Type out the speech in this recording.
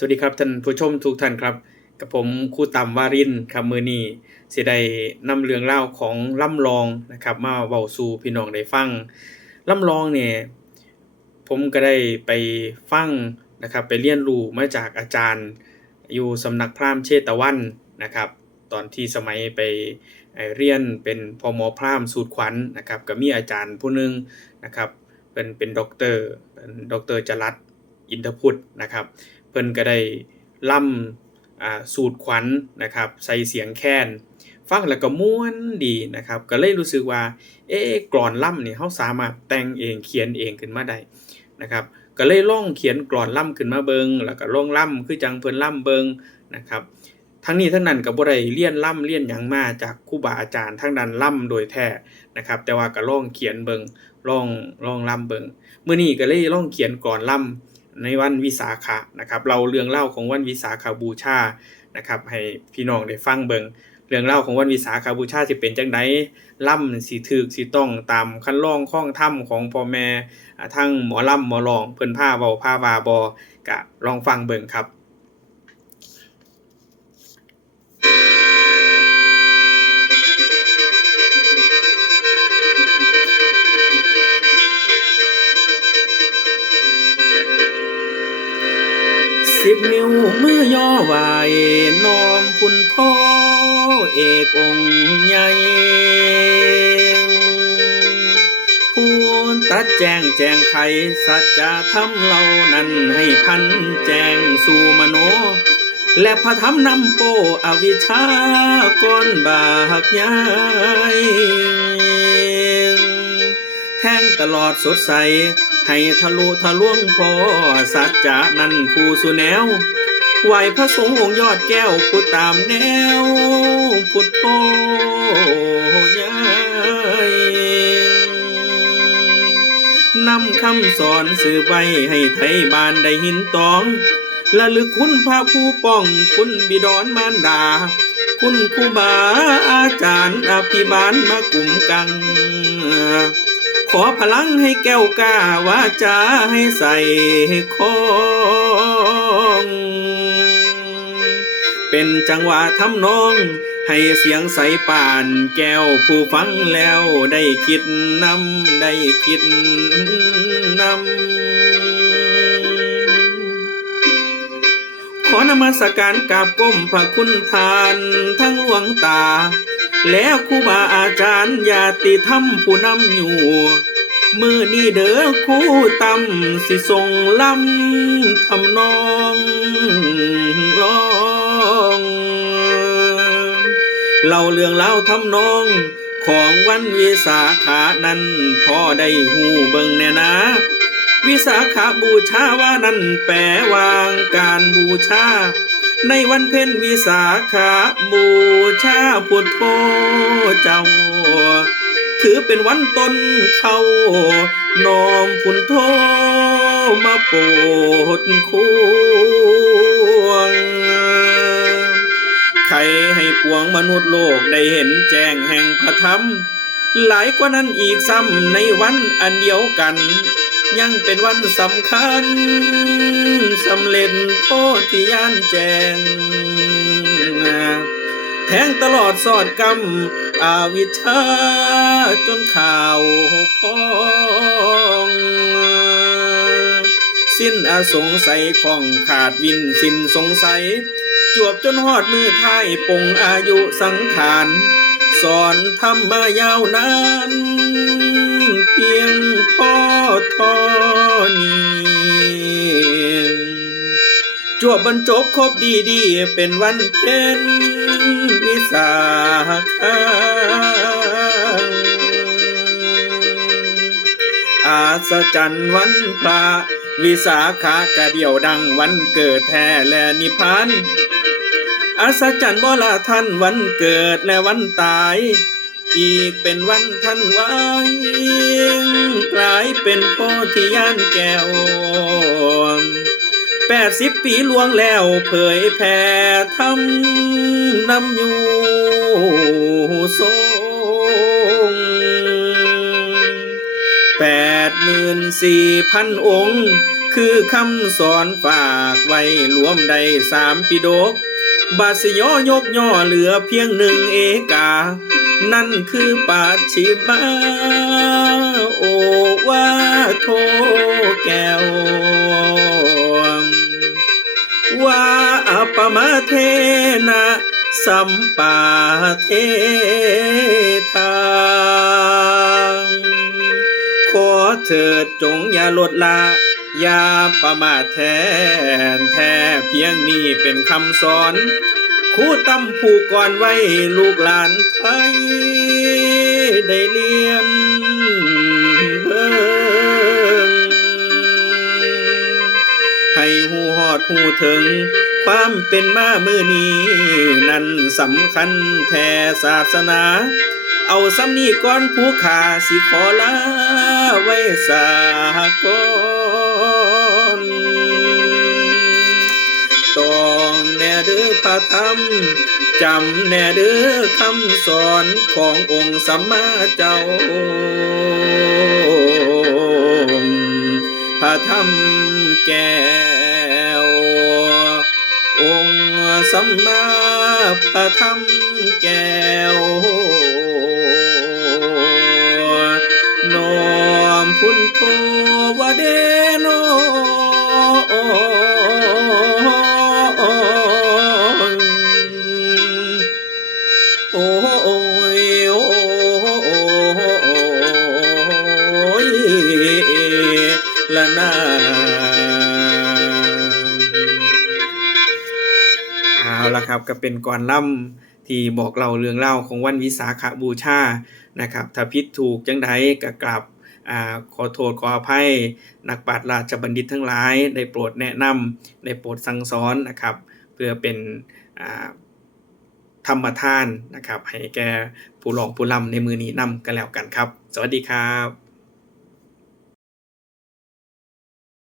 สวัสดีครับท่านผู้ชมทุกท่านครับ กับผมครูต่ำวารินครับมือนี้สิได้นำเรื่องเล่าของล่ำลองนะครับ มาเว้าสู่พี่น้องได้ฟังล่ำลองเนี่ยผมก็ได้ไปฟังนะครับไปเรียนรู้มาจากอาจารย์ อยู่สำนักพราหมณ์เชตวันนะครับ ตอนที่สมัยไปเรียนเป็นพอมอพราหมณ์สูตรขวัญนะครับก็มีอาจารย์ผู้หนึงนะครับเป็นเป็นด็อกเตอร์เป็นด็อกเตอร์จรัสอินทพุทธนะครับ เพิ่นก็ได้ล่ำอ่าสูตรขวัญนะครับใส่เสียงแค้นฟังแล้วก็ม่วนดีนะครับ ก็เลยรู้สึกว่า เอ๊ะกลอนล่ำนี่เฮาสามารถแต่งเองเขียนเองขึ้นมาได้นะครับ ก็เลยลองเขียนกลอนล่ำขึ้นมาเบิงแล้วก็ลองล่ำคือจังเพิ่นล่ำเบิงนะครับ ทั้งนี้ทั้งนั้นก็บ่ได้เรียนล่ำเรียนหยังมาจากครูบาอาจารย์ทางด้านล่ำโดยแท้นะครับ แต่ว่าก็ลองเขียนเบิงลองลองล่ำเบิงมื้อนี้ก็เลยลองเขียนกลอนล่ำ ในวันวิสาขะนะครับเราเรื่องเล่าของวันวิสาขาบูชานะครับให้พี่น้องได้ฟังเบิงเรื่องเล่าของวันวิสาขาบูชาสิเป็นจังไดล่ำสีถึกสีต้องตามคันล่องข้องถ้ำของพ่อแม่ทั้งหมอล่ำหมอรองเพิ่นผ้าเบาผ้าวาบอกะลองฟังเบิงครับ นิ้วมือย่อไหวน้อมพุนพ่อเอกองค์ใหญ่ผู้ตัดแจงแจงไขสัจจะธรรมเหล่านั้นให้พันแจงสู่มโน และพระธรรมนำโปอวิชาก้นบากใหญ่แทงตลอดสดใส ให้ทะลุทะลวงพอสัจจะนั้นผู้สุแนวไหวพระสงฆ์องค์ยอดแก้วผู้ตามแนวพุทโธยายนำคำสอนสื่อไปให้ไทยบ้านได้หินตองละลึกคุณพระผู้ป้องคุณบิดอนมารดา คุณครูบาอาจารย์อภิบาลมากุ่มกัง ขอพลังให้แก้วกล้าวาจาให้ใส่ของเป็นจังหวะทำนอง ให้เสียงใสป่านแก้วผู้ฟังแล้วได้คิดนำได้คิดนำขอนมัสการกราบก้มพระคุณทานทั้งหลวงตา แล้วครูบาอาจารย์ญาติธรรมผู้นำอยู่ มือนี้เด้อครู่ตำสิทรงลำทำนองร้องเล่าเรื่องเล่าทำนองของวันวิสาขานั้นพอได้หูเบิ่งแน่นะ วิสาขาบูชาว่านั้นแปลวางการบูชา ในวันเพ็ญวิสาขาบูชาพุทโธเจ้า ถือเป็นวันต้นเขาน้อมพุนโทมาโปรดควงใครให้ปวงมนุษย์โลกได้เห็นแจ้งแห่งพระธรรม หลายกว่านั้นอีกซ้ำในวันอันเดียวกัน ยังเป็นวันสำคัญสำเร็จโพธิญาณแจงแทงตลอดสอดกำอาวิชาจนข่าวพองสิ้นอาสงสัยของขาดวินสิ้นสงสัย จวบจนหอดมือท้ายปงอายุสังขาร สอนธรรมมายาวนาน พียงพอทอนีจวบบรรจบครบดีดีๆเป็นวันเพ็ญวิสาขาอาสจันวันพระวิสาขากะเดียวดังวันเกิดแท้และนิพพานอาสจันบ่ละท่านวันเกิดและวันตาย อีกเป็นวันท่านวายกลายเป็นโพธิญาณแก้วแปดสิบปีลวงแล้วเผยแผ่ทำนำอยู่ทรงแปดหมื่นสี่พันองค์ คือคำสอนฝากไว้รวมได้สามปิดก บาสยอยกย่อเหลือเพียงหนึ่งเอกา นั่นคือปัจฉิมาโอวาโทแก้วว่าอัปปมาเทนะสัมปาเททางขอเถิดจงอย่าลดละอย่าประมาทแทนแท้เพียงนี้เป็นคำสอนครูตั้มผูกก่อนไว้ลูกหลานไทย ได้เรียนเบิ่งให้หูหอดหูถึง ความเป็นมามือนี้ นั่นสำคัญแท้ศาสนา เอาสำนีก่อนผู้ขาสิขอลาไว้สากอนตองแน่ด้อพระธรรม จำแน่เด้อคำสอนขององค์สัมมาเจ้า พระธรรมแก้ว องค์สัมมาพระธรรมแก้ว ละครับก็เป็นก่อนล่ำที่บอกเราเรื่องเล่าของวันวิสาขบูชานะครับถ้าพิษถูกจังใดก็กลับอขอโทษขออภัย นักปราชญ์ราชบัณฑิตทั้งหลาย ได้โปรดแนะนำได้โปรดสั่งสอนนะครับ เพื่อเป็นธรรมทานนะครับ ให้แก่ผู้หลองผู้ลำในมือนี้นำกันแล้วกันครับ สวัสดีครับ